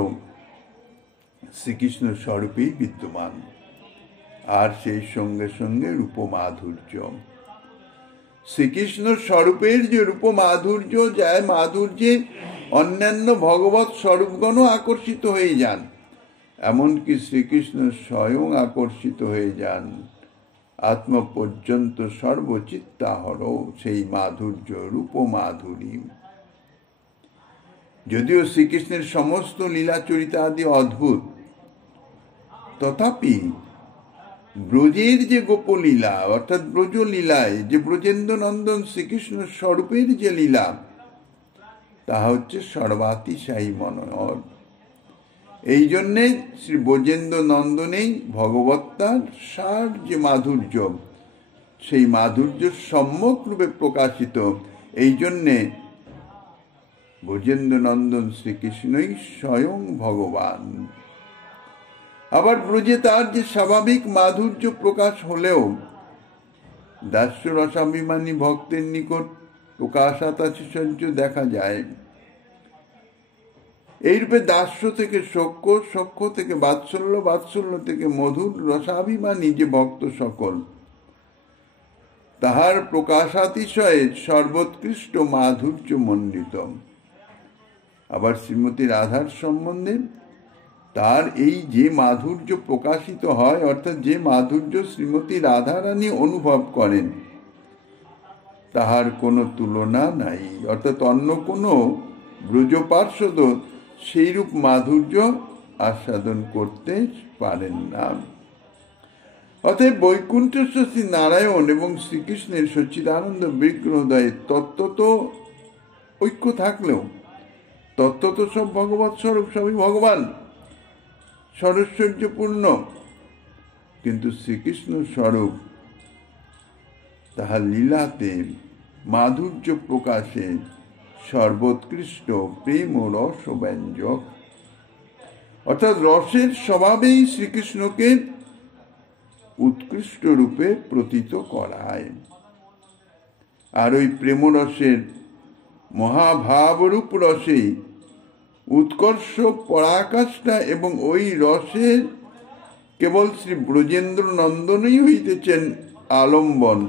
শ্রীকৃষ্ণ স্বরূপেই বিদ্যমান। আর সেই সঙ্গে সঙ্গে রূপ মাধুর্য, শ্রীকৃষ্ণ স্বরূপের যে রূপ মাধুর্য, যায় মাধুর্যে অন্যান্য ভগবৎ স্বরূপগণও আকর্ষিত হয়ে যান, এমনকি শ্রীকৃষ্ণ স্বয়ং আকর্ষিত হয়ে যান। আত্ম পর্যন্ত সর্বচিত্তাহর সেই মাধুর্য, রূপ মাধুরী। যদিও শ্রীকৃষ্ণের সমস্ত লীলা চরিতা আদি অদ্ভুত, তথাপি ব্রজের যে গোপলীলা অর্থাৎ ব্রজলীলায় যে ব্রজেন্দ্র নন্দন শ্রীকৃষ্ণ স্বরূপের যে লীলা, তাহা হচ্ছে সর্বাতিশায়ী মনোহর। এই জন্যে শ্রী ব্রজেন্দ্র নন্দনেই ভগবত্তার সার যে মাধুর্য, সেই মাধুর্য সম্যক রূপে প্রকাশিত। এই জন্যে ব্রজেন্দ্র নন্দন শ্রীকৃষ্ণই স্বয়ং ভগবান। আবার ব্রজে তার যে স্বাভাবিক মাধুর্য প্রকাশ হলেও দাস্য রসাভিমানী ভক্তের নিকট প্রকাশাতিশয্য দেখা যায়। এইরূপে দাস্য থেকে সখ্য, সখ্য থেকে বাৎসল্য, বাৎসল্য থেকে মধুর রসাভিমানী যে ভক্ত সকল, তাহার প্রকাশাতিশয়ে সর্বোৎকৃষ্ট মাধুর্য মণ্ডিত। আবার শ্রীমতী রাধার সম্বন্ধে তার এই যে মাধুর্য প্রকাশিত হয়, অর্থাৎ যে মাধুর্য শ্রীমতী রাধারানী অনুভব করেন, তাহার কোনো তুলনা নাই। অর্থাৎ অন্য কোনো ব্রজপার্ষদ সেইরূপ মাধুর্য আস্বাদন করতে পারেন না। অতএব বৈকুণ্ঠেশ্বর শ্রী নারায়ণ এবং শ্রীকৃষ্ণের সচ্চিদানন্দ বিগ্রহদ্বয়ে তত্ত্বত ঐক্য থাকলেও তত্ত্বত সব ভগবৎ স্বরূপ, সবই ভগবান, সরৈশ্বর্যপূর্ণ, কিন্তু শ্রীকৃষ্ণ স্বরূপ তাহার লীলাতে মাধুর্য প্রকাশে সর্বোৎকৃষ্ট প্রেম ও রস ব্যঞ্জক। অর্থাৎ রসের স্বভাবেই শ্রীকৃষ্ণকে উৎকৃষ্ট রূপে প্রতীত করায়। আর ওই প্রেমরসের মহাভাবরূপ রসেই উৎকর্ষ পরাকাষ্ঠা, এবং ওই রসের কেবল শ্রী ব্রজেন্দ্র নন্দনই হইতেছেন আলম্বন,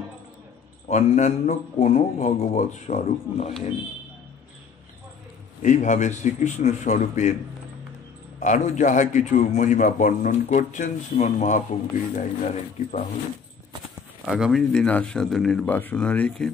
অন্যান্য কোনো ভগবৎ স্বরূপ নহেন। এইভাবে শ্রীকৃষ্ণ স্বরূপের আরো যাহা কিছু মহিমা বর্ণন করছেন শ্রীমন মহাপ্রভু গিরিধারীলালের কৃপা হলে আগামী দিন আস্বাদনের বাসনা রেখে